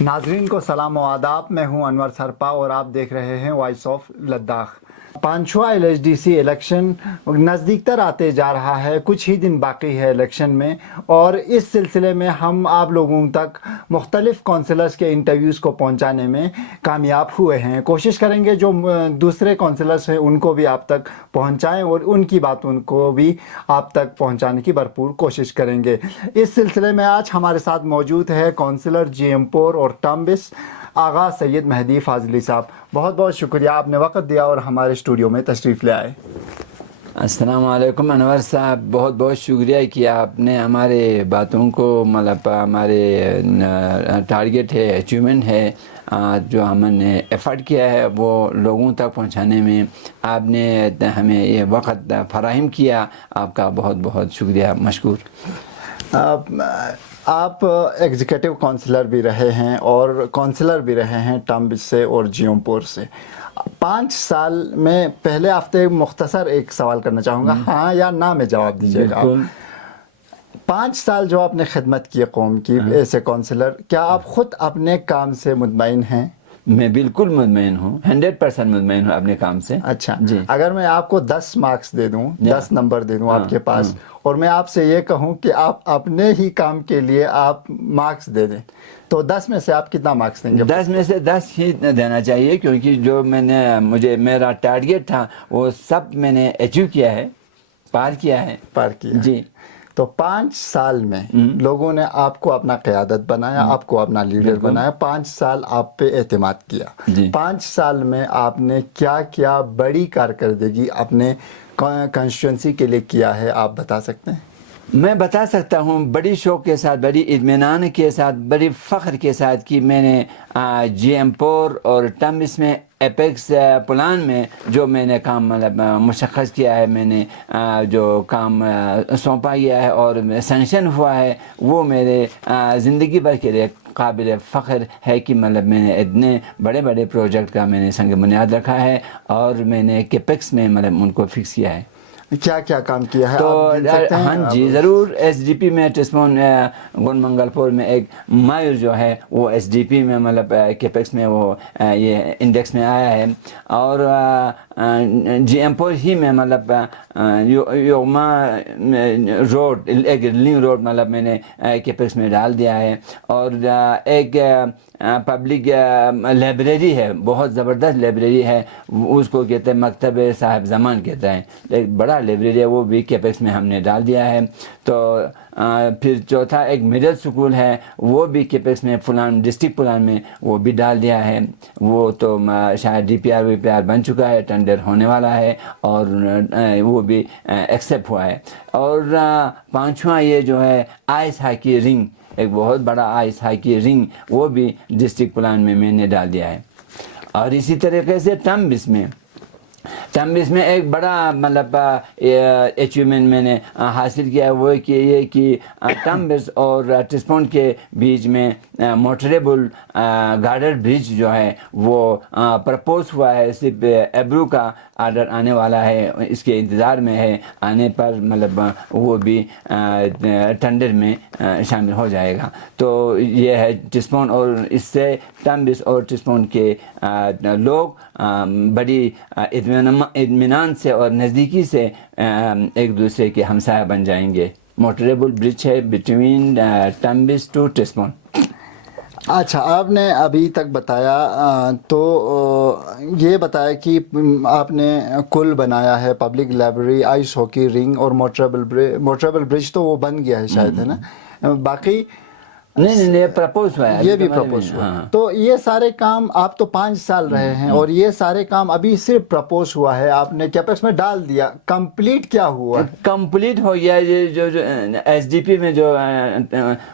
नाजरीन को सलाम व आदाब। मैं हूं अनवर सरपा और आप देख रहे हैं वॉइस ऑफ लद्दाख। पांचवा LHDC इलेक्शन नज़दीकतर आते जा रहा है, कुछ ही दिन बाकी है इलेक्शन में, और इस सिलसिले में हम आप लोगों तक मुख्तलिफ़ कौंसलर्स के इंटरव्यूज़ को पहुंचाने में कामयाब हुए हैं। कोशिश करेंगे जो दूसरे कौंसलर्स हैं उनको भी आप तक पहुंचाएं और उनकी बातों को भी आप तक पहुंचाने की भरपूर कोशिश करेंगे। इस सिलसिले में आज हमारे साथ मौजूद है कौंसलर GM4 और टम्बिस आगा सैयद मेहदी फाजली साहब। बहुत बहुत शुक्रिया, आपने वक्त दिया और हमारे स्टूडियो में तशरीफ़ ले आए। अस्सलाम वालेकुम अनवर साहब, बहुत बहुत शुक्रिया कि आपने हमारे बातों को मतलब हमारे टारगेट है, अचीवमेंट है, जो हमने एफ़र्ट किया है वो लोगों तक पहुंचाने में आपने हमें ये वक्त फराहम किया। आपका बहुत बहुत शुक्रिया, मशकूर। आप एग्जीक्यूटिव काउंसलर भी रहे हैं और काउंसलर भी रहे हैं टम्बिस से और GM4 से। 5 साल में पहले हफ्ते मुख्तसर एक सवाल करना चाहूँगा, हाँ या ना में जवाब दीजिएगा आप। 5 साल जो आपने खिदमत की कौम की ऐसे काउंसलर, क्या आप ख़ुद अपने काम से मुतमईन हैं? मैं बिल्कुल मुतमईन हूँ, 100% मुतमईन हूँ अपने काम से। अच्छा जी। अगर मैं आपको 10 मार्क्स दे दूँ, 10 नंबर दे दूँ आपके पास, और मैं आपसे ये कहूँ कि आप अपने ही काम के लिए आप मार्क्स दे दें, तो 10 में से आप कितना मार्क्स देंगे? 10 में से 10 ही देना चाहिए, क्योंकि जो मेरा टारगेट था वो सब मैंने अचीव किया है, पार किया जी। तो 5 साल में लोगों ने आपको अपना क़यादत बनाया, आपको अपना लीडर बनाया, 5 साल आप पे एतमाद किया। 5 साल में आपने क्या क्या बड़ी कारकर्दगी अपने कॉन्स्टिट्यूंसी के लिए किया है, आप बता सकते हैं? मैं बता सकता हूँ बड़ी शौक़ के साथ, बड़ी इत्मीनान के साथ, बड़ी फ़ख्र के साथ कि मैंने GM4 और टम्बिस में एपेक्स प्लान में जो मैंने काम मतलब मुशख़्ख़स किया है, मैंने जो काम सौंपा गया है और सेंक्शन हुआ है, वो मेरे ज़िंदगी भर के लिए काबिल फ़ख्र है कि मतलब मैंने इतने बड़े बड़े प्रोजेक्ट का मैंने संग बुनियाद रखा है और मैंने कैपेक्स में मतलब उनको फिक्स किया है। क्या क्या काम किया है? तो हाँ जी ज़रूर। SDP में टिस्मोन गुन मंगलपुर में एक मायूर जो है वो SDP में मतलब कैपेक्स में वो ये इंडेक्स में आया है, और GM4 ही में मतलब योमा रोड, एक लिंक रोड मतलब मैंने कैपेक्स में डाल दिया है, और एक पब्लिक लाइब्रेरी है, बहुत ज़बरदस्त लाइब्रेरी है, उसको कहते हैं मकतब साहिब ज़मान कहते हैं, एक बड़ा लाइब्रेरी है, वो भी कैपेक्स में हमने डाल दिया है। तो फिर चौथा एक मिडिल स्कूल है, वो भी कैपेक्स में फुलान डिस्ट्रिक्ट फुलान में वो भी डाल दिया है। वो तो शायद DPR बन चुका है, टेंडर होने वाला है और वो भी एक्सेप्ट हुआ है। और 5वां ये जो है आइस हॉकी रिंग, एक बहुत बड़ा आइस हॉकी रिंग, वो भी डिस्ट्रिक्ट प्लान में मैंने डाल दिया है। और इसी तरीके से टम्बिस में एक बड़ा मतलब अचीवमेंट मैंने हासिल किया है, वो कि ये कि टम्बिस और टिस्मोन के बीच में मोटरेबल गार्डर ब्रिज जो है वो प्रपोज हुआ है। सिर्फ एब्रू का आर्डर आने वाला है, इसके इंतज़ार में है, आने पर मतलब वो भी टेंडर में शामिल हो जाएगा। तो ये है टिस्मोन, और इससे टम्बिस और टिस्मोन के लोग बड़ी इत्मीनान से और नज़दीकी से एक दूसरे के हमसाया बन जाएंगे। मोटरेबल ब्रिज है बिटवीन टम्बिस टू टिस्मोन। अच्छा, आपने अभी तक बताया तो ये बताया कि आपने कुल बनाया है public library, ice hockey ring और मोटरेबल ब्रिज तो वो बन गया है शायद, है ना? बाकी नहीं प्रपोज हुआ है, ये भी प्रपोज हुआ। हाँ। तो ये सारे काम आप तो 5 साल रहे हैं और ये सारे काम अभी सिर्फ प्रपोज हुआ है, आपने कैपेक्स में डाल दिया, कंप्लीट क्या हुआ? कंप्लीट हो गया। ये जो SDP में जो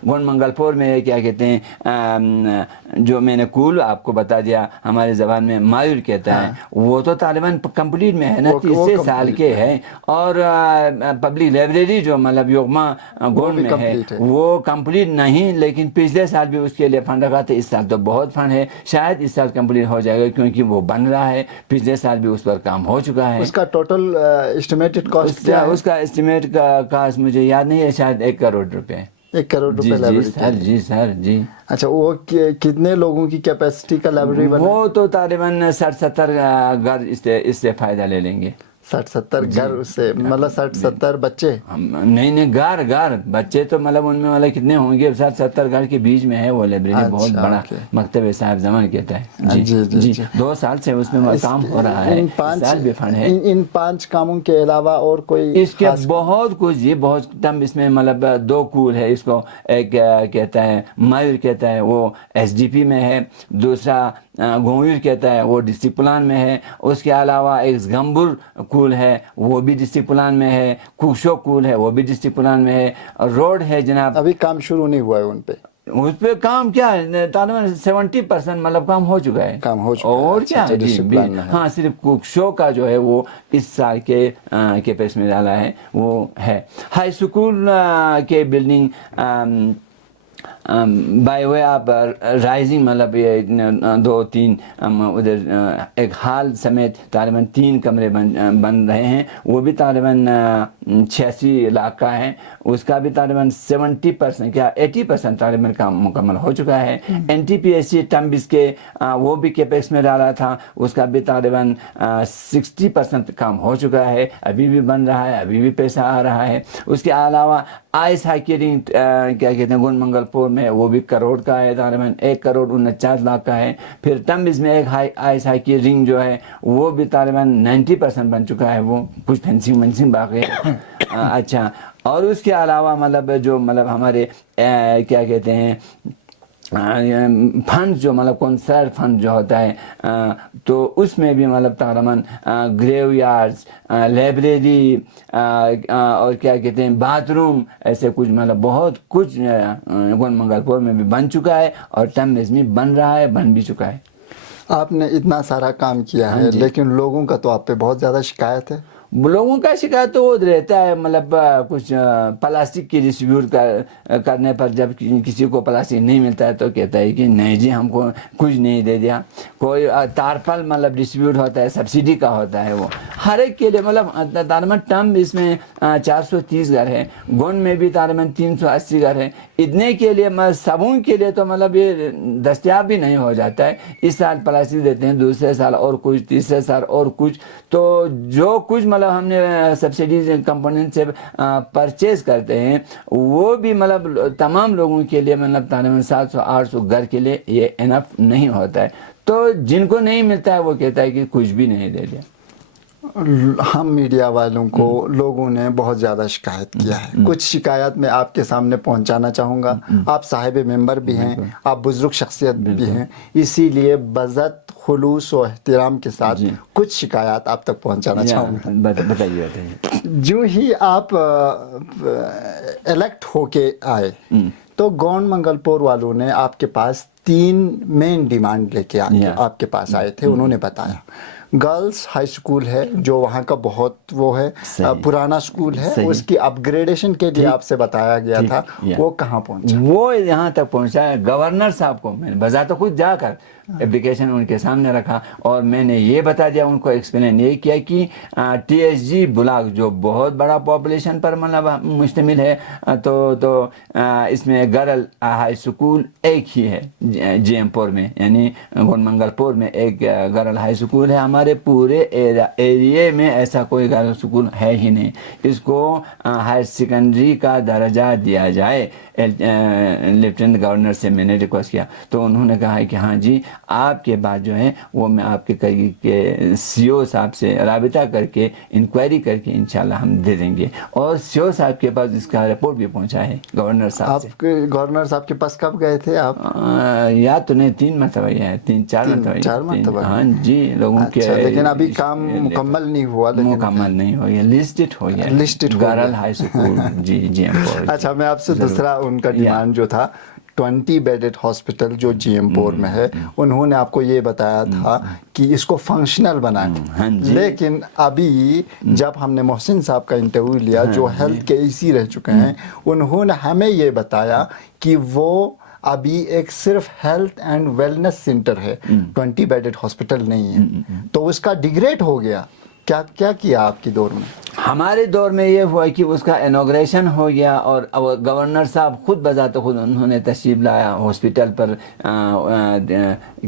गुन मंगलपुर में क्या कहते हैं, जो मैंने कूल आपको बता दिया, हमारे ज़बान में मायूर कहता है, वो तो तालिबान कंप्लीट में है ना, 30 साल के है। और पब्लिक लाइब्रेरी जो मतलब योगमा गुन में है वो कंप्लीट नहीं, लेकिन पिछले साल भी उसके लिए फंड रखा था। इस साल तो बहुत फंड है, शायद इस साल कंप्लीट हो जाएगा क्योंकि वो बन रहा है। पिछले साल भी उस पर काम हो चुका है। उसका टोटल एस्टिमेटेड कॉस्ट क्या है? उसका एस्टिमेट का कास्ट मुझे याद नहीं है, शायद 1 करोड़ रुपए। 1 करोड़ जी रुपए जी लाइब्रेरी सर, जी सर, जी। अच्छा, वो कितने लोगों की कैपेसिटी का लाइब्रेरी बना? वो तो तकरीबन 60-70 घर इससे फायदा ले लेंगे। 60-70 घर उससे, मतलब 60-70 बच्चे? नहीं नहीं, घर बच्चे तो मतलब उनमें मतलब कितने होंगे, 60-70 घर के बीच में है वो लाइब्रेरी। बहुत अच्छा, बड़ा ओके। मकतब साहब जमान कहता है। जी, जी जी, जी, जी। 2 साल से उसमें काम हो रहा है। इन इस 5 साल भी फंड है। इन 5 कामों के अलावा और कोई इसके खास? बहुत कुछ, ये बहुत कम इसमें मतलब 2 कूल है इसको। एक कहता है मयूर कहता है, वो एसडीपी में है। दूसरा घोंयूर कहता है, वो डिस्ट्रिक्ट प्लान में है। उसके अलावा एक गंबुर कूल है, वो भी डिस्ट्रिक्ट प्लान में है। कुशो कूल है, वो भी डिस्ट्रिक्ट प्लान में है। रोड है जनाब, अभी काम शुरू नहीं हुआ है उन पे? उस पे काम क्या है, तकरीबन 70% मतलब काम हो चुका है। काम हो चुका है। और अच्छा, क्या अच्छा, जी, डिस्ट्रिक्ट प्लान में है। हाँ, सिर्फ कुशो का जो है वो इस साल के केपेक्स में डाला है, वो है। हाई स्कूल के building by way of rising, मतलब ये 2-3 उधर एक हाल समेत तकरीबन 3 कमरे बन रहे हैं। वो भी तकरीबन 86 लाख का है। उसका भी तकरीबन 70% क्या 80% तकरीबन काम मुकम्मल हो चुका है। NTPSC टम्बिस के वो भी केपेक्स में डाला था, उसका भी तकरीबन 60% काम हो चुका है। अभी भी बन रहा है, अभी भी पैसा आ रहा है। उसके अलावा आइस हाकी रिंग क्या कहते हैं गुण मंगलपुर में, वो भी करोड़ का है, तकरीबन 1 करोड़ 49 लाख का है। फिर टम्बिस में एक आइस हाकी रिंग जो है वो भी तकरीबन 90% बन चुका है। वो कुछ फेंसिंग बाकी है। अच्छा, और उसके अलावा मतलब जो मतलब हमारे क्या कहते हैं फंड, जो मतलब कॉन्सर्ट फंड जो होता है, तो उसमें भी मतलब तकरीबन ग्रेव यार्ड्स, लाइब्रेरी और क्या कहते हैं बाथरूम, ऐसे कुछ मतलब बहुत कुछ गुण मंगलपुर में भी बन चुका है और टम्बिस में बन रहा है, बन भी चुका है। आपने इतना सारा काम किया है, लेकिन लोगों का तो आप पे बहुत ज़्यादा शिकायत है। लोगों का शिकायत तो वो रहता है, मतलब कुछ प्लास्टिक की डिस्ट्रीब्यूट करने पर जब किसी को प्लास्टिक नहीं मिलता है तो कहता है कि नहीं जी हमको कुछ नहीं दे दिया। कोई तारपल मतलब डिस्ट्रीब्यूट होता है, सब्सिडी का होता है, वो हर एक के लिए मतलब तकरीबन टर्म इसमें 430 घर है, गुण में भी तकरीबन 380 घर है। इतने के लिए सबों के लिए तो मतलब ये दस्तियाब भी नहीं हो जाता है। इस साल प्लास्टिक देते हैं, दूसरे साल और कुछ, तीसरे साल और कुछ। तो जो कुछ मतलब हमने सब्सिडीज कंपोनेंट से परचेज करते हैं वो भी मतलब तमाम लोगों के लिए मतलब तकरीबन 700-800 घर के लिए ये इनफ नहीं होता है। तो जिनको नहीं मिलता है वो कहता है कि कुछ भी नहीं दे दिया। हम मीडिया वालों को लोगों ने बहुत ज़्यादा शिकायत किया है। कुछ शिकायत मैं आपके सामने पहुंचाना चाहूँगा। आप साहिब मेंबर भी हैं, आप बुजुर्ग शख्सियत भी हैं, इसीलिए बज़त खुलूस और एहतराम के साथ कुछ शिकायत आप तक पहुंचाना चाहूँगा। बताइए। जो ही आप इलेक्ट होके आए तो गौन मंगलपुर वालों ने आपके पास 3 मेन डिमांड लेके आपके पास आए थे। उन्होंने बताया गर्ल्स हाई स्कूल है जो वहाँ का बहुत वो है पुराना स्कूल है, उसकी अपग्रेडेशन के लिए आपसे बताया गया था, वो कहाँ पहुँचा? वो यहाँ तक पहुँचा है। गवर्नर साहब को मैंने बजाते खुद जाकर एप्लीकेशन उनके सामने रखा और मैंने ये बता दिया उनको, एक्सप्लेन ये किया कि TSG ब्लॉक जो बहुत बड़ा पॉपुलेशन पर मतलब मुश्तमिल है, तो इसमें गर्ल हाई स्कूल एक ही है GM-पुर में, यानी गुण मंगलपुर में एक गर्ल हाई स्कूल है। हमारे पूरे एरिया में ऐसा कोई गर्ल स्कूल है ही नहीं। इसको हायर सेकेंडरी का दर्जा दिया जाए। लेफ्टिनेंट गवर्नर से मैंने रिक्वेस्ट किया तो उन्होंने कहा है कि हाँ जी, आपके बात जो है वो मैं आपके CO साहब से राबिता करके इंक्वायरी करके इंशाल्लाह हम दे देंगे। और CO साहब के पास इसका रिपोर्ट भी पहुंचा है गवर्नर साहब से। आप गवर्नर साहब के पास कब गए थे आप? याद तो नहीं, 3 मरतबा है, 3-4 मरतबा। हाँ जी, लोगों के लेकिन अभी काम मुकम्मल नहीं हुआ। मुकम्मल नहीं हो गया, लिस्टेड हो गया गर्ल हाई स्कूल जी GM-पुर। अच्छा, मैं आपसे दूसरा उनका डिमांड जो था 20 बेडेड हॉस्पिटल जो GM-पुर में है, उन्होंने आपको ये बताया था कि इसको फंक्शनल बनाएं। लेकिन अभी जब हमने मोहसिन साहब का इंटरव्यू लिया जो हेल्थ के इसी रह चुके हैं, उन्होंने हमें ये बताया कि वो अभी एक सिर्फ हेल्थ एंड वेलनेस सेंटर है, 20 बेडेड हॉस्पिटल नहीं है। तो उसका डिग्रेड हो गया क्या क्या किया आपकी दौर में؟ ہمارے دور میں یہ ہوا کہ اس کا انوگریشن ہو گیا اور گورنر صاحب خود بذات خود انہوں نے تشریف لایا ہاسپٹل پر،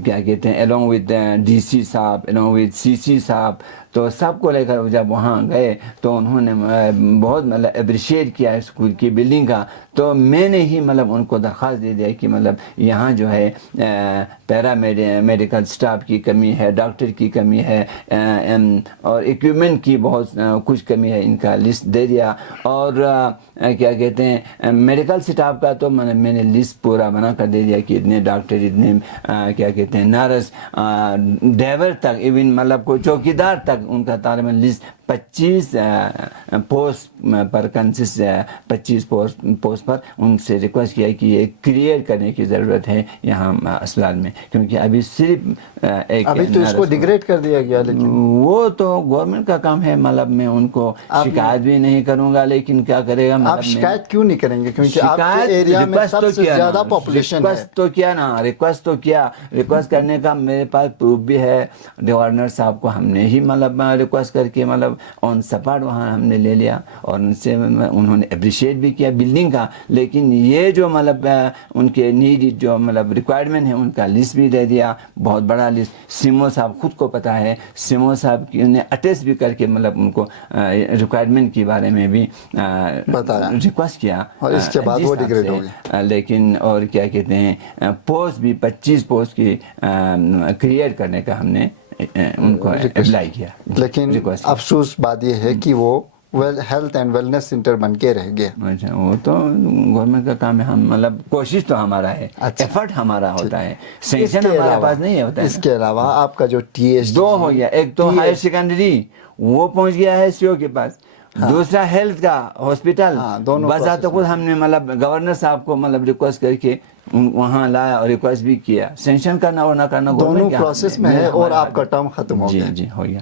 کیا کہتے ہیں along with ڈی سی صاحب along with سی سی صاحب، تو سب کو لے کر جب وہاں گئے تو انہوں نے بہت مطلب اپریشیٹ کیا اسکول کی بلڈنگ کا. تو میں نے ہی مطلب ان کو درخواست دے دیا کہ مطلب یہاں جو ہے پیرا میڈیکل سٹاف کی کمی ہے، ڈاکٹر کی کمی ہے، اور ایکوپمنٹ کی بہت کچھ کمی ہے، ان کا لسٹ دے دیا. اور کیا کہتے ہیں میڈیکل سٹاف کا تو میں نے لسٹ پورا بنا کر دے دیا کہ اتنے ڈاکٹر، اتنے کیا کہتے ہیں نرس، ڈرائیور تک، ایون مطلب کوئی چوکیدار تک ان کا تقریباً لسٹ 25 پوسٹ پر کنسسٹ 25 پوسٹ پر ان سے ریکویسٹ کیا کہ یہ کریٹ کرنے کی ضرورت ہے یہاں اسپتال میں، کیونکہ ابھی صرف ایک ابھی تو اس کو ڈیگریڈ کر دیا گیا. لیکن وہ تو گورنمنٹ کا کام ہے، مطلب میں ان کو شکایت بھی نہیں کروں گا، لیکن کیا کرے گا. آپ شکایت کیوں نہیں کریں گے؟ کیونکہ آپ کے ایریا میں سب سے زیادہ پاپولیشن ہے. ریکویسٹ تو کیا، ریکویسٹ کرنے کا میرے پاس پروف بھی ہے. گورنر صاحب کو ہم نے ہی مطلب ریکویسٹ کر کے مطلب آن سپاٹ وہاں ہم نے لے لیا، اور ان سے انہوں نے اپریشیٹ بھی کیا بلڈنگ کا. لیکن یہ جو مطلب ان کے نیڈ جو مطلب ریکوائرمنٹ ہے ان کا لسٹ بھی دے دیا، بہت بڑا لسٹ. سیمو صاحب خود کو پتہ ہے، سیمو صاحب کی نے اٹیسٹ بھی کر کے مطلب ان کو ریکوائرمنٹ کے بارے میں بھی ریکویسٹ کیا، اور اس کے بعد وہ ڈیگریڈ ہو گئی. لیکن اور کیا کہتے ہیں پوسٹ بھی 25 پوسٹ کی کریٹ کرنے کا ہم نے ان کو اپلائی کیا. لیکن افسوس بات یہ ہے کہ وہ ہیلتھ اینڈ ویلنس سینٹر بن کے رہ گیا. اچھا، وہ تو گورنمنٹ کا کام ہے، ہم مطلب کوشش تو ہمارا ہے، ایفرٹ ہمارا ہوتا ہے، سینکشن ہمارے پاس نہیں ہوتا ہے. اس کے علاوہ آپ کا جو ٹی ایچ دو ہو گیا، ایک تو ہائر سیکنڈری وہ پہنچ گیا ہے سی او کے پاس، دوسرا ہیلتھ کا ہاسپٹل. بذات خود ہم نے مطلب گورنر صاحب کو مطلب ریکویسٹ کر کے وہاں لایا اور ریکویسٹ بھی کیا. سینکشن کرنا اور نہ کرنا دونوں پروسیس میں ہے، اور آپ کا ٹرم ختم ہو گیا. جی ہو گیا.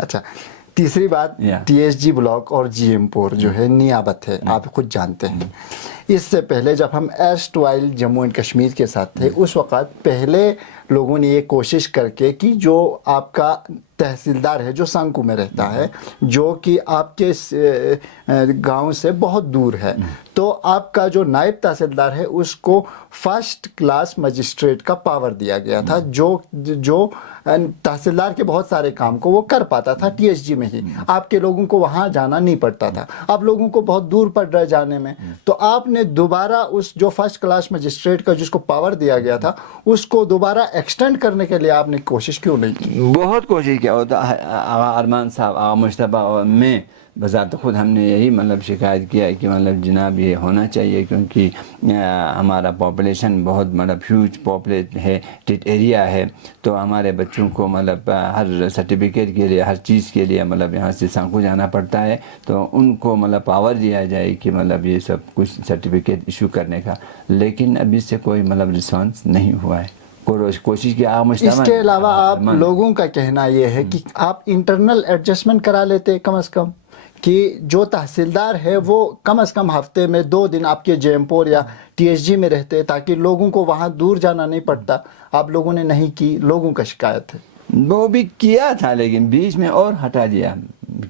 اچھا، تیسری بات، ٹی ایچ جی بلاک اور جی ایم پور جو ہے نیابت ہے، آپ خود جانتے ہیں. اس سے پہلے جب ہم erstwhile Jammu and Kashmir کے ساتھ تھے، اس وقت پہلے لوگوں نے یہ کوشش کر کے کہ جو آپ کا تحصیلدار ہے جو سانکو میں رہتا ہے، جو کہ آپ کے گاؤں سے بہت دور ہے، تو آپ کا جو نائب تحصیلدار ہے اس کو فرسٹ کلاس مجسٹریٹ کا پاور دیا گیا تھا، جو تحصیلدار کے بہت سارے کام کو وہ کر پاتا تھا ٹی ایچ جی میں ہی. آپ کے لوگوں کو وہاں جانا نہیں پڑتا تھا، آپ لوگوں کو بہت دور پڑ رہا ہے جانے میں. تو آپ نے دوبارہ اس جو فرسٹ کلاس مجسٹریٹ کا جس کو پاور دیا گیا تھا اس کو دوبارہ ایکسٹینڈ کرنے کے لیے آپ نے کوشش کیوں نہیں کی؟ بہت کوشش کیا ہوتا. آغا ارمان صاحب، آغا مشتبہ اور میں بذات خود ہم نے یہی مطلب شکایت کیا کہ مطلب جناب یہ ہونا چاہیے، کیونکہ ہمارا پاپولیشن بہت مطلب ہیوج پاپولیٹ ہے، ایریا ہے، تو ہمارے بچوں کو مطلب ہر سرٹیفکیٹ کے لیے، ہر چیز کے لیے مطلب یہاں سے سانکو جانا پڑتا ہے. تو ان کو مطلب پاور دیا جائے کہ مطلب یہ سب کچھ سرٹیفکیٹ ایشو کرنے کا. لیکن ابھی سے کوئی مطلب رسپانس نہیں ہوا ہے. کوشش کیا. اس کے علاوہ آپ لوگوں کا کہنا یہ ہے کہ آپ انٹرنل ایڈجسٹمنٹ کرا لیتے کم از کم، کہ جو تحصیلدار ہے وہ کم از کم ہفتے میں 2 دن آپ کے جے ایم پور یا ٹی ایچ جی میں رہتے، تاکہ لوگوں کو وہاں دور جانا نہیں پڑتا. آپ لوگوں نے نہیں کی، لوگوں کا شکایت ہے. وہ بھی کیا تھا لیکن بیچ میں اور ہٹا دیا.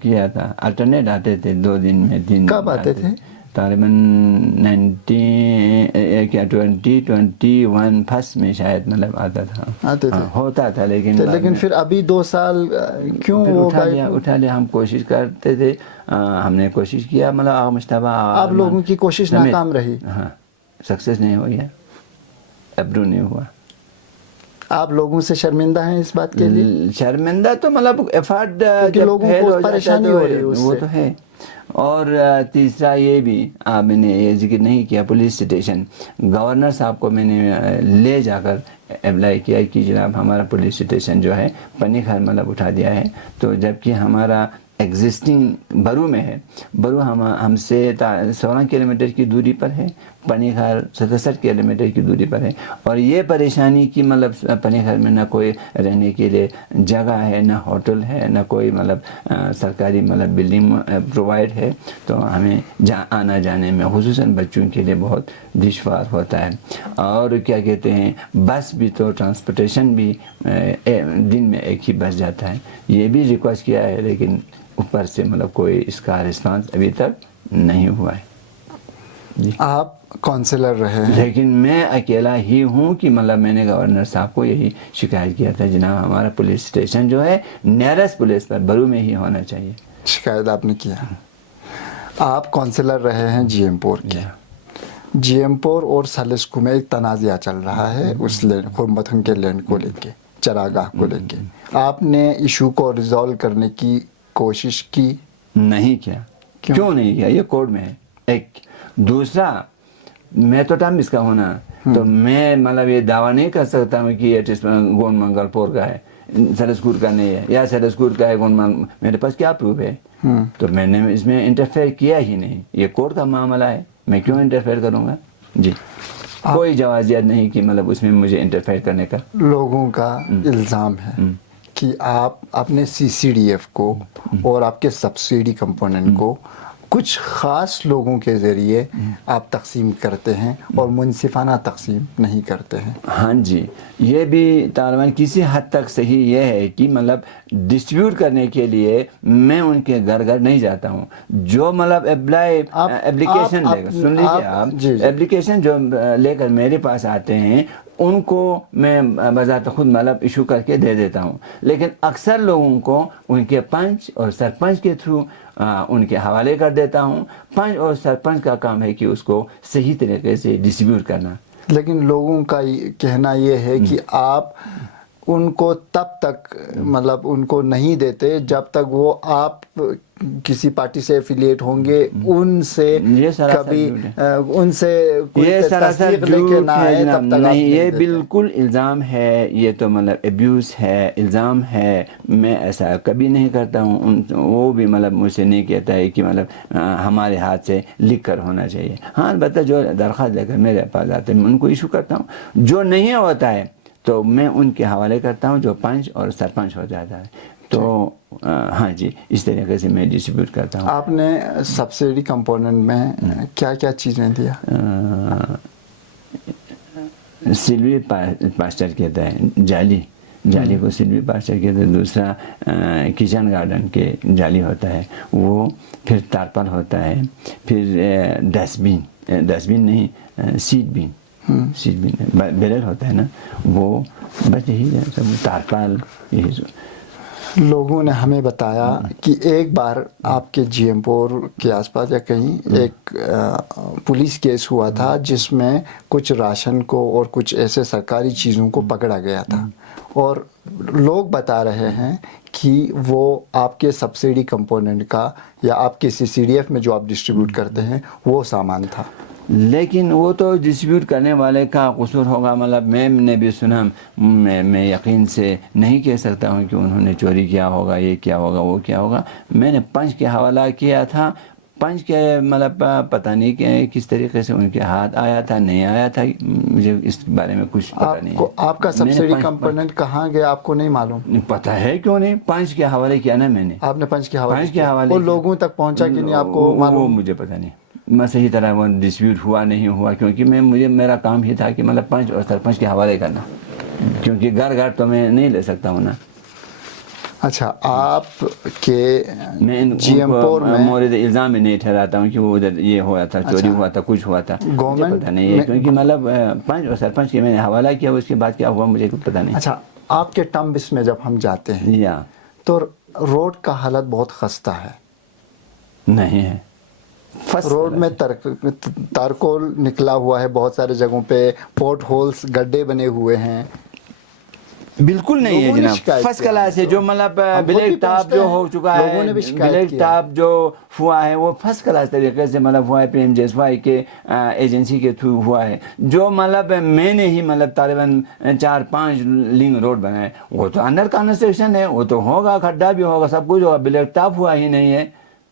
کیا تھا الٹرنیٹ آتے تھے 2 دن میں 3 دن. کب آتے تھے؟ تقریباً 2021 فرسٹ میں شاید مطلب آتا تھا، آتے تھے، ہوتا تھا. لیکن پھر ابھی 2 سال کیوں اٹھا لیا. ہم کوشش کرتے تھے، ہم نے کوشش کیا، مطلب آغا مشتبہ آپ لوگوں کی کوشش ناکام رہی. ہاں، سکسیس نہیں ہو گیا، اپروو نہیں ہوا. آپ لوگوں سے شرمندہ ہیں اس بات کے لیے؟ شرمندہ تو مطلب ایفرٹ لوگوں کو پریشانی ہو رہی ہے وہ تو ہے. اور تیسرا یہ بھی میں نے یہ ذکر نہیں کیا، پولیس اسٹیشن. گورنر صاحب کو میں نے لے جا کر اپلائی کیا کہ جناب ہمارا پولیس اسٹیشن جو ہے پنی گھر مطلب اٹھا دیا ہے. تو جبکہ ہمارا ایگزسٹنگ برو میں ہے، برو ہم سے 16 کلومیٹر کی دوری پر ہے. پنی گھر 67 کلومیٹر کی دوری پر ہے، اور یہ پریشانی کہ مطلب پنی گھر میں نہ کوئی رہنے کے لیے جگہ ہے، نہ ہوٹل ہے، نہ کوئی مطلب سرکاری مطلب بلڈنگ پرووائڈ ہے، تو ہمیں آنا جانے میں خصوصاً بچوں کے لیے بہت دشوار ہوتا ہے۔ اور کیا کہتے ہیں، بس بھی تو ٹرانسپورٹیشن بھی دن میں ایک ہی بس جاتا ہے، یہ بھی ریکویسٹ کیا ہے لیکن اوپر سے مطلب کوئی اس کا رسپانس ابھی تک نہیں ہوا ہے جی۔ آپ کونسلر رہے ہیں، لیکن میں اکیلا ہی ہوں کہ مطلب میں نے گورنر صاحب کو یہی شکایت کیا تھا، جناب ہمارا پولیس اسٹیشن جو ہے نیئرسٹ پولیس پر برو میں ہی ہونا چاہیے۔ شکایت آپ نے کیا۔ آپ کونسلر رہے ہیں جی ایم پور کے، جی ایم پور اور سالسکو میں ایک تنازعہ چل رہا ہے اس لینڈ خورمتھنگ کے لینڈ کو لے کے، چراگاہ کو لے کے، آپ نے ایشو کو ریزالو کرنے کی کوشش کی؟ نہیں کیا۔ کیوں نہیں کیا؟ یہ کورٹ میں ہے ایک۔ دوسرا، میں تو ٹائم اس کا ہونا، تو میں مطلب یہ دعویٰ نہیں کر سکتا ہوں کہ یہ گون منگل پور کا ہے، سرسکور کا نہیں ہے، یا سرسکور کا ہے میرے پاس کیا پروف ہے؟ تو میں نے اس میں انٹرفیئر کیا ہی نہیں، یہ کورٹ کا معاملہ ہے، میں کیوں انٹرفیئر کروں گا جی؟ کوئی جوازیت نہیں کہ مطلب اس میں مجھے انٹرفیئر کرنے کا۔ لوگوں کا الزام ہے کہ آپ اپنے سی سی ڈی ایف کو اور آپ کے سبسڈی کمپوننٹ کو کچھ خاص لوگوں کے ذریعے آپ تقسیم کرتے ہیں اور منصفانہ تقسیم نہیں کرتے ہیں۔ ہاں جی، یہ بھی طالباً کسی حد تک صحیح یہ ہے کہ مطلب ڈسٹریبیوٹ کرنے کے لیے میں ان کے گھر گھر نہیں جاتا ہوں، جو مطلب اپلیکیشن لے کر، سن لیجیے آپ، اپلیکیشن جو لے کر میرے پاس آتے ہیں ان کو میں بذات خود مطلب ایشو کر کے دے دیتا ہوں، لیکن اکثر لوگوں کو ان کے پنچ اور سرپنچ کے تھرو ان کے حوالے کر دیتا ہوں۔ پنچ اور سرپنچ کا کام ہے کہ اس کو صحیح طریقے سے ڈسٹریبیوٹ کرنا۔ لیکن لوگوں کا کہنا یہ ہے کہ آپ ان کو تب تک مطلب ان کو نہیں دیتے جب تک وہ آپ کسی پارٹی سے ایفیلیٹ ہوں گے، ان سے کبھی ان سے یہ سراسر جھوٹ ہے جناب، نہیں، یہ بالکل الزام ہے، یہ تو مطلب ابیوز ہے، الزام ہے، میں ایسا کبھی نہیں کرتا ہوں۔ وہ بھی مطلب مجھ سے نہیں کہتا ہے کہ مطلب ہمارے ہاتھ سے لکھ کر ہونا چاہیے۔ ہاں البتہ جو درخواست لے کر میرے پاس آتے ہیں میں ان کو ایشو کرتا ہوں، جو نہیں ہوتا ہے تو میں ان کے حوالے کرتا ہوں جو پنچ اور سرپنچ ہو جاتا ہے، تو ہاں جی، اس طریقے سے میں ڈسٹریبیوٹ کرتا ہوں۔ آپ نے سبسڈی کمپوننٹ میں کیا کیا چیزیں دیا؟ سلوی پاسچر کہتا ہے، جالی کو سلوی پاسچر کہتے ہیں۔ دوسرا کچن گارڈن کے جالی ہوتا ہے وہ، پھر تارپل ہوتا ہے، پھر ڈسٹ بین نہیں، سیڈ بین بیرل ہوتا ہے نا وہ، بس یہی ہے سب، تارپل یہی سب۔ لوگوں نے ہمیں بتایا کہ ایک بار آپ کے جی ایم پور کے آس پاس یا کہیں ایک پولیس کیس ہوا تھا جس میں کچھ راشن کو اور کچھ ایسے سرکاری چیزوں کو پکڑا گیا تھا، اور لوگ بتا رہے ہیں کہ وہ آپ کے سبسڈی کمپوننٹ کا یا آپ کے سی سی ڈی ایف میں جو آپ ڈسٹریبیوٹ کرتے ہیں وہ سامان تھا۔ لیکن وہ تو ڈسٹریبیوٹ کرنے والے کا قصور ہوگا، مطلب میں نے بھی سنا، میں یقین سے نہیں کہہ سکتا ہوں کہ انہوں نے چوری کیا ہوگا، یہ کیا ہوگا، وہ کیا ہوگا۔ میں نے پنچ کے حوالہ کیا تھا، پنچ کے مطلب پتہ نہیں کہ کس طریقے سے ان کے ہاتھ آیا تھا، نہیں آیا تھا، مجھے اس بارے میں کچھ پتہ نہیں ہے۔ آپ کا سبسڈی کمپوننٹ کہاں گیا آپ کو نہیں معلوم؟ پتہ ہے کیوں نہیں، پنچ کے حوالے کیا نا میں نے۔ آپ نے پنچ کے حوالے اور لوگوں تک پہنچا کہ نہیں آپ کو معلوم؟ وہ مجھے پتہ نہیں، میں صحیح طرح وہ ڈسپیوٹ ہوا نہیں ہوا، کیونکہ میرا کام ہی تھا کہ مطلب پنچ اور سرپنچ کے حوالے کرنا، کیونکہ گھر گھر تو میں نہیں لے سکتا ہوں نا۔ اچھا، آپ کے میں جی ایم پور میں مورد الزام میں نہیں ٹھہراتا ہوں کہ وہ ادھر یہ ہوا تھا، چوری ہوا تھا، کچھ ہوا تھا، مجھے پتہ نہیں ہے، کیونکہ مطلب پنچ اور سرپنچ کے میں نے حوالہ کیا، اس کے بعد کیا ہوا مجھے کچھ پتہ نہیں۔ اچھا، آپ کے ٹمبس میں جب ہم جاتے ہیں تو روڈ کا حالت بہت خستہ ہے، نہیں ہے، روڈ میں تارکول نکلا ہوا ہے، بہت سارے جگہوں پہ پورٹ ہولز، گڈھے بنے ہوئے ہیں۔ بالکل نہیں ہے جناب، فرسٹ کلاس ہے، جو مطلب بلیک ٹاپ جو ہو چکا ہے، بلیک ٹاپ جو ہوا ہے وہ فرسٹ کلاس طریقے سے مطلب ہوا ہے، P M J S Y کے ایجنسی کے تھرو ہوا ہے، جو مطلب میں نے ہی مطلب تقریباً 4-5 لنک روڈ بنائے، وہ تو انڈر کنسٹرکشن ہے، وہ تو ہوگا، کھڈا بھی ہوگا، سب کچھ ہوگا، بلیک ٹاپ ہوا ہی نہیں ہے۔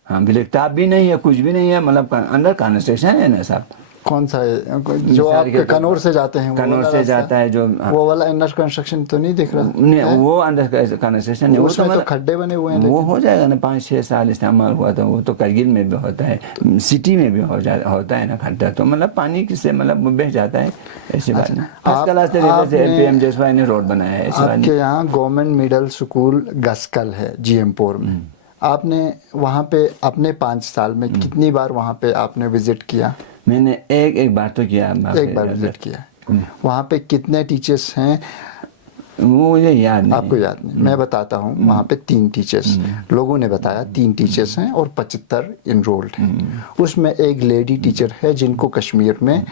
ہاں، بلیک ٹاپ بھی نہیں ہے، کچھ بھی نہیں ہے، مطلب انڈر کنسٹرکشن ہے نا صاحب۔ कौन सा है जो आपके कनौर से जाते हैं? कनौर से जाता है जो, वो वाला अंडर कंस्ट्रक्शन तो नहीं दिख रहा? नहीं वो अंडर कंस्ट्रक्शन है, वो उसमें तो खड्डे बने हुए हैं। वो हो जाएगा ना, 5-6 साल इस्तेमाल हुआ तो वो तो करगिल में भी होता है, सिटी में भी होता है ना खड्डा, तो मतलब पानी से मतलब बह जाता है, ऐसी बात नहीं। आजकल एलपीएम जैसवाई ने रोड बनाया है, ऐसी बात नहीं। आपके यहाँ गवर्नमेंट मिडिल स्कूल गस्कल है जीएमपुर में, आपने वहाँ पे अपने 5 साल में कितनी बार वहाँ पे आपने विजिट किया? मैंने एक बार तो किया, एक बार विजिट किया। वहाँ पे कितने टीचर्स हैं वो मुझे याद नहीं, आपको याद नहीं? मैं बताता हूँ, वहाँ पे 3 टीचर्स लोगों ने बताया, 3 टीचर्स हैं और 75 इनरोल्ड हैं। उसमें एक लेडी टीचर है जिनको कश्मीर में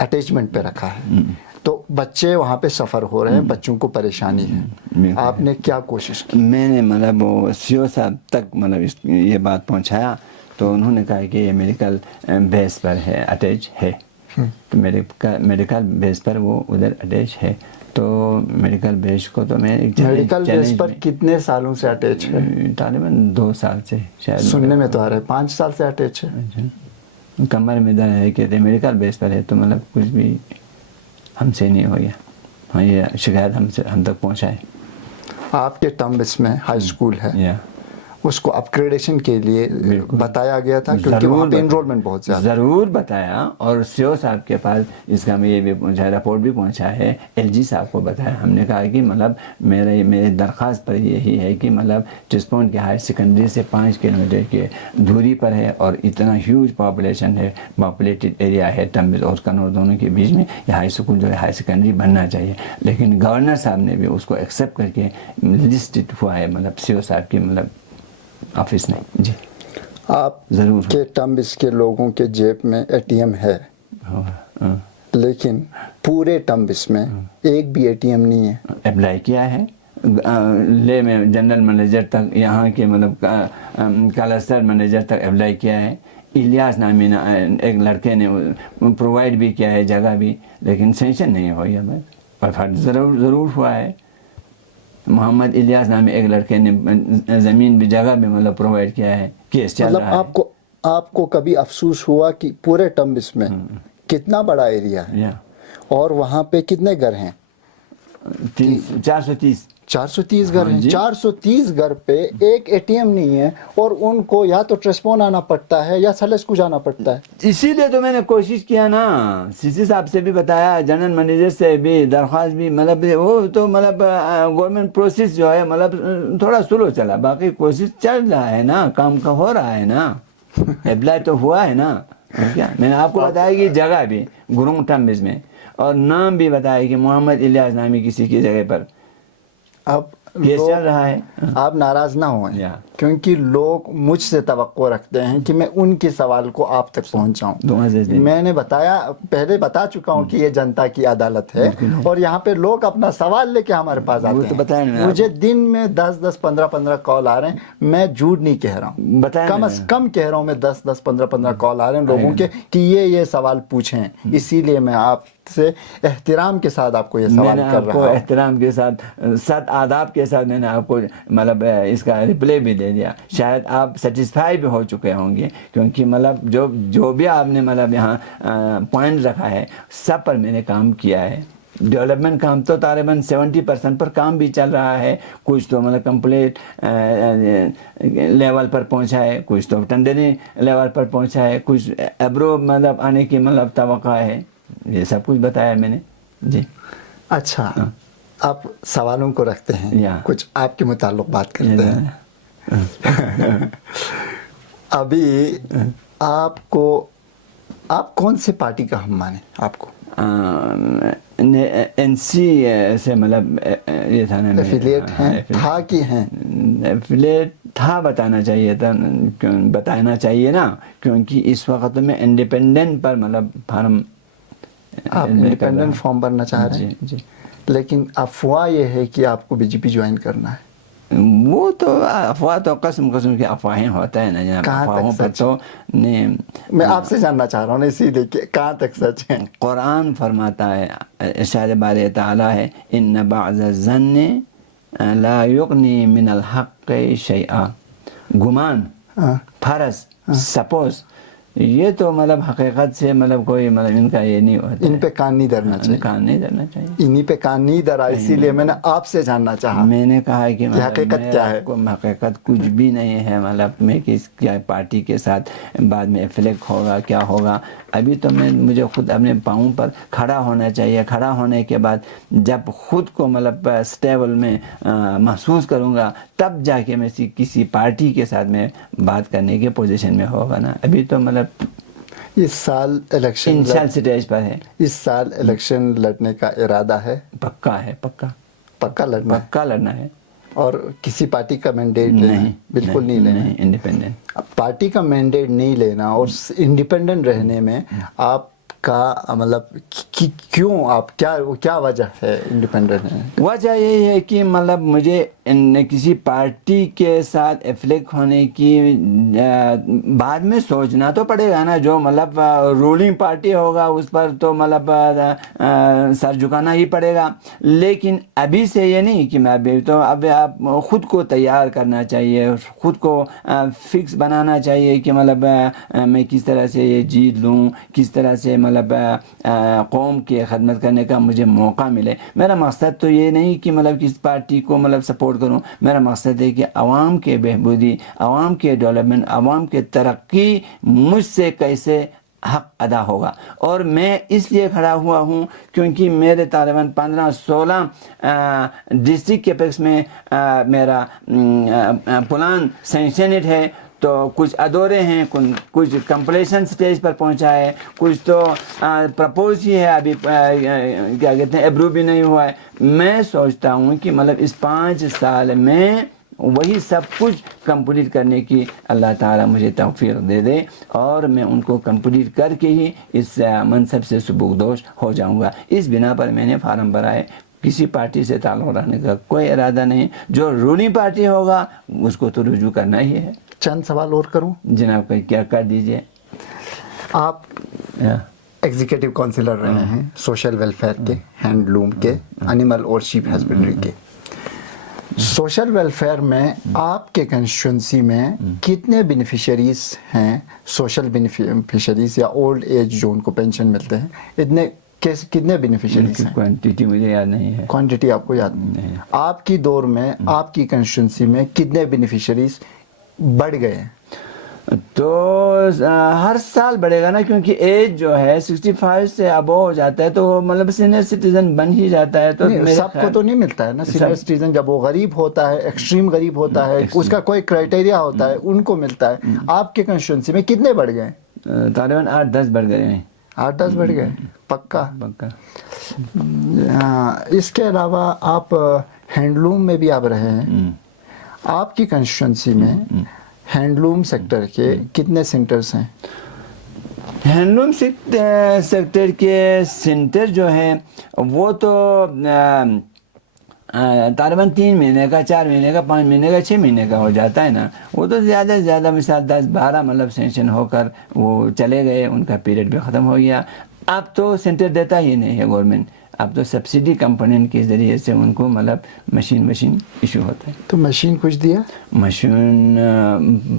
अटैचमेंट पे रखा है, तो बच्चे वहाँ पे सफ़र हो रहे हैं, बच्चों को परेशानी है। आपने क्या कोशिश की? मैंने मतलब वो सीओ साहब तक मतलब ये बात पहुँचाया, तो उन्होंने कहा कि ये मेडिकल बेस पर है, अटैच है, तो मेडिकल बेस पर वो उधर अटैच है, तो मेडिकल बेस को तो मैं मेडिकल बेस पर कितने सालों से अटैच है? तकरीबन 2 साल से शायद, सुनने में तो आ रहा है 5 साल से अटैच है। कमर में दर्द है, कहते मेडिकल बेस पर है, तो मतलब कुछ भी हमसे नहीं हो गया, हाँ ये शिकायत हम तक पहुँचाए। आपके टम्बिस में हाई स्कूल है, या उसको अपग्रेडेशन के लिए बताया गया था, क्योंकि वहाँ पे इनरोलमेंट बहुत ज़्यादा। ज़रूर बताया, और सीओ साहब के पास इसका मैं ये भी पहुँचाया, रिपोर्ट भी पहुँचा है, एलजी साहब को बताया। हमने कहा कि मतलब मेरे दरख्वास्त पर यही है कि मतलब टिस्पोन के हायर सेकेंडरी से 5 किलोमीटर की दूरी पर है, और इतना ह्यूज पॉपुलेशन है, पॉपुलेटेड एरिया है टम्बिस और कनौर दोनों के बीच में, ये हाई स्कूल जो है हायर सेकेंडरी बनना चाहिए। लेकिन गवर्नर साहब ने भी उसको एक्सेप्ट करके लिस्टेड हुआ है, मतलब सीओ साहब की मतलब ऑफिस में। जी आप ज़रूर के टम्बिस के लोगों के जेब में एटीएम है, लेकिन पूरे टम्बिस में एक भी एटीएम नहीं है। अप्लाई किया है, ले में जनरल मैनेजर तक, यहाँ के मतलब क्लस्टर मैनेजर तक अप्लाई किया है। इलियास नामी एक लड़के ने प्रोवाइड भी किया है जगह भी, लेकिन सेंशन नहीं हुई है बस, और फर्ज ज़रूर हुआ है। मोहम्मद इलियास नामी एक लड़के ने ज़मीन भी जगह भी मतलब प्रोवाइड किया है, केस चल रहा है। आपको कभी अफसोस हुआ कि पूरे टम्बिस में कितना बड़ा एरिया है और वहाँ पे कितने घर हैं? 430 घर हैं। 430 घर पे एक एटीएम नहीं है, और उनको या तो ट्रेस्पोन आना पड़ता है या सलेस को जाना पड़ता है। इसीलिए तो मैंने कोशिश किया ना, सीसी साहब से भी बताया, जनरल मैनेजर से भी दरख्वास्त भी, मतलब वो तो मतलब गवर्नमेंट प्रोसेस जो है मतलब थोड़ा स्लो चला, बाकी कोशिश चल रहा है ना, काम का हो रहा है ना, अप्लाई तो हुआ है ना। क्या मैंने आपको बताया कि जगह भी गुरुंग टम्बिस में, और नाम भी बताया कि मोहम्मद इलियास नामी किसी की जगह पर अब केस चल रहा है। आप नाराज ना हों, क्योंकि लोग मुझसे तवक्को रखते हैं कि मैं उनके सवाल को आप तक पहुंचाऊं। मैंने बताया, पहले बता चुका हूं कि ये जनता की अदालत है, और यहाँ पे लोग अपना सवाल लेके हमारे पास आते हैं। मुझे दिन में 10-10, 15-15 कॉल आ रहे हैं, मैं झूठ नहीं कह रहा हूँ, कम से कम कह रहा हूँ मैं, 10-10, 15-15 कॉल आ रहे हैं लोगों के कि ये सवाल पूछें। इसीलिए मैं आपसे एहतराम के साथ आपको ये सवाल कर रहा हूँ। एहतराम के साथ, सद आदाब के साथ मैंने आपको मतलब इसका रिप्लाई भी दे दिया। शायद आप सेटिस्फाई भी हो चुके होंगे, क्योंकि मतलब जो भी आपने मतलब यहाँ पॉइंट रखा है, सब पर मैंने काम किया है। डेवलपमेंट काम तो तकरीबन 70% पर काम भी चल रहा है, कुछ तो मतलब कंप्लीट लेवल पर पहुंचा है, कुछ तो टेंडरिंग लेवल पर पहुंचा है, कुछ अब्रूव मतलब आने की मतलब तवक्का है। ये सब कुछ बताया मैंने। जी अच्छा, आप सवालों को रखते हैं, कुछ आपके मुताल्लिक बात करते हैं। अभी आप कौन से पार्टी का हम माने आपको? एनसी से मतलब ये था ना, एफिलिएट हैं, था कि हैं? एफिलिएट था, बताना चाहिए ना, क्योंकि इस वक्त में इंडिपेंडेंट पर मतलब फार्म, आप इंडिपेंडेंट फॉर्म भरना चाह रहे हैं? जी। लेकिन अफवाह ये है कि आपको बीजेपी ज्वाइन करना है। वो तो अफवाह तो किस्म की अफवाहें होता है ना, अफवाहों पर तो मैं आपसे जानना चाह रहा हूँ इसीलिए कि कहाँ तक सच है। कुरान फरमाता है, इरशाद बारी ताला है, इन्न बअज़ ज़न्नि ला युग़नी मिनल हक़्क़ि शैआ। गुमान, फर्ज, सपोज, یہ تو مطلب حقیقت سے مطلب کوئی مطلب ان کا یہ نہیں ہوتا ان پہ کان نہیں دھرنا چاہیے، کان نہیں دھرنا چاہیے. انہی پہ کان نہیں دھرا، اسی لیے میں نے آپ سے جاننا چاہا میں نے کہا کہ مطلب حقیقت کیا ہے. حقیقت کچھ بھی نہیں ہے. مطلب میں کس کیا پارٹی کے ساتھ بعد میں افلیکٹ ہوگا کیا ہوگا. ابھی تو مجھے خود اپنے پاؤں پر کھڑا ہونا چاہیے. کھڑا ہونے کے بعد جب خود کو مطلب اسٹیبل میں محسوس کروں گا تب جا کے میں کسی پارٹی کے ساتھ میں بات کرنے کے پوزیشن میں ہوگا نا. ابھی تو مطلب اس سال الیکشن انشال سٹیج پر ہے. اس سال الیکشن لڑنے کا ارادہ ہے؟ پکا ہے. پکا لڑنا ہے؟ پکا لڑنا ہے. اور کسی پارٹی کا مینڈیٹ لینا؟ بالکل نہیں لینا. انڈیپینڈنٹ. پارٹی کا مینڈیٹ نہیں لینا اور انڈیپینڈنٹ رہنے میں آپ کا مطلب کیوں، آپ کیا وجہ ہے انڈیپینڈنٹ رہنے؟ وجہ یہی ہے کہ مطلب مجھے کسی پارٹی کے ساتھ افلیکٹ ہونے کی بعد میں سوچنا تو پڑے گا نا. جو مطلب رولنگ پارٹی ہوگا اس پر تو مطلب سر جھکانا ہی پڑے گا. لیکن ابھی سے یہ نہیں کہ میں ابھی تو اب آپ خود کو تیار کرنا چاہیے، خود کو فکس بنانا چاہیے کہ مطلب میں کس طرح سے یہ جیت لوں، کس طرح سے مطلب قوم کی خدمت کرنے کا مجھے موقع ملے. میرا مقصد تو یہ نہیں کہ مطلب کس پارٹی کو مطلب سپورٹ کروں. میرا مقصد ہے کہ عوام کے بہبودی، عوام کے ڈیولپمنٹ، عوام کے ترقی مجھ سے کیسے حق ادا ہوگا. اور میں اس لیے کھڑا ہوا ہوں کیونکہ میرے تقریباً 15-16 ڈسٹرکٹ کے پیکس میں میرا پلان سینشنڈ ہے. تو کچھ ادھورے ہیں، کچھ کمپلیشن سٹیج پر پہنچا ہے، کچھ تو پرپوز ہی ہے ابھی کیا کہتے ہیں اپروو بھی نہیں ہوا ہے. میں سوچتا ہوں کہ مطلب اس 5 سال میں وہی سب کچھ کمپلیٹ کرنے کی اللہ تعالیٰ مجھے توفیق دے دے اور میں ان کو کمپلیٹ کر کے ہی اس منصب سے سبکدوش ہو جاؤں گا. اس بنا پر میں نے فارم بھرا ہے. کسی پارٹی سے تعلق رکھنے کا کوئی ارادہ نہیں. جو رولنگ پارٹی ہوگا اس کو تو رجوع کرنا ہی ہے. چند سوال اور کروں جناب؟ کیا کر دیجئے. آپ ایگزیکٹو کونسلر رہے ہیں سوشل ویلفیئر کے، ہینڈلوم کے، انیمل اور شیپ ہسبینڈری کے. سوشل ویلفیئر میں آپ کے کنسٹیچوئنسی میں کتنے بینیفیشریز ہیں؟ سوشل بینیفیشریز یا اولڈ ایج جو ان کو پینشن ملتے ہیں، کتنے بینیفیشریز ہیں؟ کوانٹٹی مجھے یاد نہیں ہے. کوانٹٹی آپ کو یاد نہیں؟ آپ کی دور میں آپ کی کنسٹیچوئنسی میں کتنے بینیفیشریز بڑھ گئے ہیں؟ تو ہر سال بڑھے گا نا، کیونکہ ایج جو ہے 65 سے ابو ہو جاتا ہے تو مطلب سینئر سٹیزن بن ہی جاتا ہے. تو سب کو تو نہیں ملتا ہے نا سینئر سٹیزن. جب وہ غریب ہوتا ہے، ایکسٹریم غریب ہوتا ہے، اس کا کوئی کرائٹیریا ہوتا ہے، ان کو ملتا ہے. آپ کے کنسٹیچوئنسی میں کتنے بڑھ گئے؟ تقریباً 8-10 بڑھ گئے ہیں. 8-10 بڑھ گئے؟ پکا. اس کے علاوہ آپ ہینڈلوم میں بھی آپ رہے ہیں. آپ کی کنسٹیچوئنسی میں ہینڈلوم سیکٹر کے کتنے سینٹرز ہیں؟ ہینڈلوم سیکٹر کے سینٹر جو ہیں وہ تو تقریباً 3 مہینے کا، 4 مہینے کا، 5 مہینے کا، 6 مہینے کا ہو جاتا ہے نا. وہ تو زیادہ سے زیادہ مثال 10-12 مطلب سینکشن ہو کر وہ چلے گئے، ان کا پیریڈ بھی ختم ہو گیا. اب تو سینٹر دیتا ہی نہیں ہے گورنمنٹ. اب تو سبسڈی کمپوننٹ کے ذریعے سے ان کو مطلب مشین ایشو ہوتا ہے. تو مشین کچھ دیا؟ مشین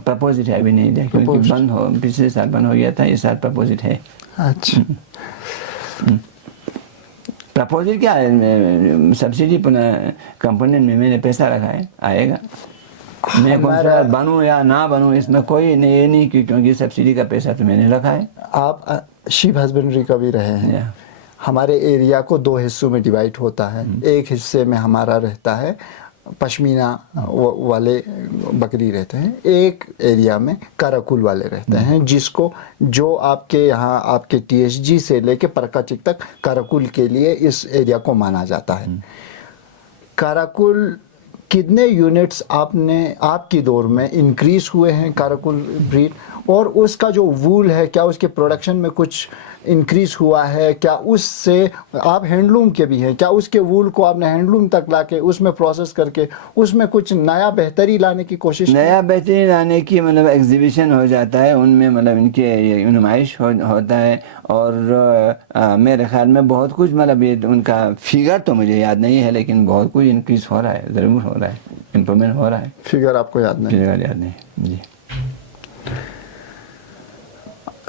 پرپوزٹ ہے، ابھی نہیں دیا کیونکہ بند ہو، پچھلے سال بند ہو گیا تھا. اس سال پرپوزٹ ہے. اچھا. پرپوزٹ کیا ہے؟ سبسڈی کمپوننٹ میں میں نے پیسہ رکھا ہے، آئے گا. میں کونسلر بنوں یا نہ بنوں اس میں کوئی یہ نہیں کیونکہ سبسڈی کا پیسہ تو میں نے رکھا ہے. آپ شیپ ہسبینڈری کا بھی رہے ہیں. ہمارے ایریا کو 2 حصوں میں ڈیوائڈ ہوتا ہے. ایک حصے میں ہمارا رہتا ہے پشمینہ والے بکری رہتے ہیں، ایک ایریا میں کاراکل والے رہتے ہیں، جو آپ کے یہاں آپ کے ٹی ایس جی سے لے کے پرکاچک تک کاراکل کے لیے اس ایریا کو مانا جاتا ہے. کاراکل کتنے یونٹس آپ کی دور میں انکریز ہوئے ہیں کاراکل بریڈ؟ اور اس کا جو وول ہے کیا اس کے پروڈکشن میں کچھ انکریز ہوا ہے؟ کیا اس سے آپ ہینڈلوم کے بھی ہیں، کیا اس کے وول کو آپ نے ہینڈلوم تک لا کے اس میں پروسیس کر کے اس میں کچھ نیا بہتری لانے کی کوشش؟ نیا بہتری لانے کی مطلب ایگزیبیشن ہو جاتا ہے، ان میں مطلب ان کے نمائش ہوتا ہے. اور میرے خیال میں بہت کچھ مطلب ان کا فگر تو مجھے یاد نہیں ہے لیکن بہت کچھ انکریز ہو رہا ہے، ضرور ہو رہا ہے، امپرومنٹ ہو رہا ہے. فگر آپ کو یاد نہیں؟ فگر یاد نہیں جی.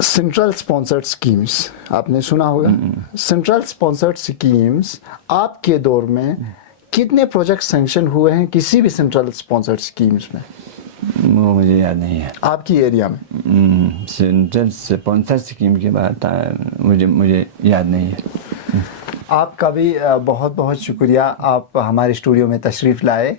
सेंट्रल स्पॉन्सर्ड स्कीम्स आपने सुना होगा। सेंट्रल स्पॉन्सर्ड स्कीम्स आपके दौर में कितने प्रोजेक्ट सैंक्शन हुए हैं किसी भी सेंट्रल स्पॉन्सर्ड स्कीम्स में? वो मुझे याद नहीं है। आपकी एरिया में सेंट्रल स्पॉन्सर स्कीम की बात मुझे याद नहीं है। आपका भी बहुत बहुत शुक्रिया, आप हमारे स्टूडियो में तशरीफ़ लाए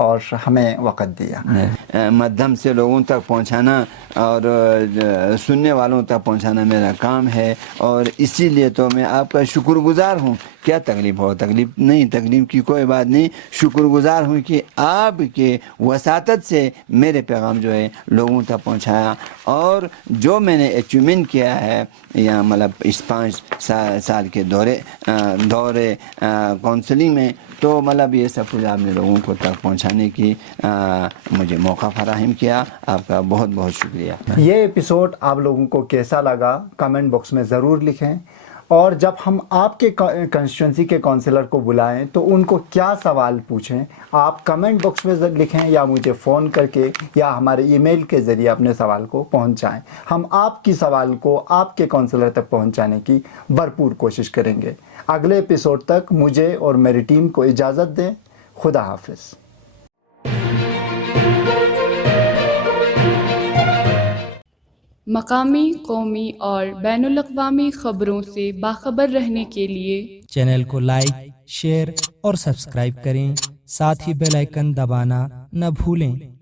और हमें वक़्त दिया। माध्यम से लोगों तक पहुंचाना और सुनने वालों तक पहुंचाना मेरा काम है, और इसीलिए तो मैं आपका शुक्रगुजार हूं। क्या तकलीफ़ हो, तकलीफ़ नहीं, तकलीफ़ की कोई बात नहीं। शुक्रगुजार हूं कि आपके वसातत से मेरे पैगाम जो है लोगों तक पहुंचाया, और जो मैंने अचीवमेंट किया है या मतलब इस 5 साल के दौरे काउंसलिंग में, तो मतलब ये सब कुछ आपने लोगों को तक पहुंचाने की मुझे मौका फराहम किया। आपका बहुत बहुत शुक्रिया। ये एपिसोड आप लोगों को कैसा लगा कमेंट बॉक्स में ज़रूर लिखें, और जब हम आपके कंस्टिट्यूंसी के काउंसलर को बुलाएं तो उनको क्या सवाल पूछें आप कमेंट बॉक्स में लिखें, या मुझे फ़ोन करके या हमारे ईमेल के ज़रिए अपने सवाल को पहुंचाएं। हम आपकी सवाल को आपके काउंसलर तक पहुंचाने की भरपूर कोशिश करेंगे। अगले एपिसोड तक मुझे और मेरी टीम को इजाज़त दें। खुदा हाफिज़। मकामी, कौमी और बैनुल-अक़वामी ख़बरों से बाखबर रहने के लिए चैनल को लाइक, शेयर और सब्सक्राइब करें। साथ ही बेल आइकन दबाना न भूलें।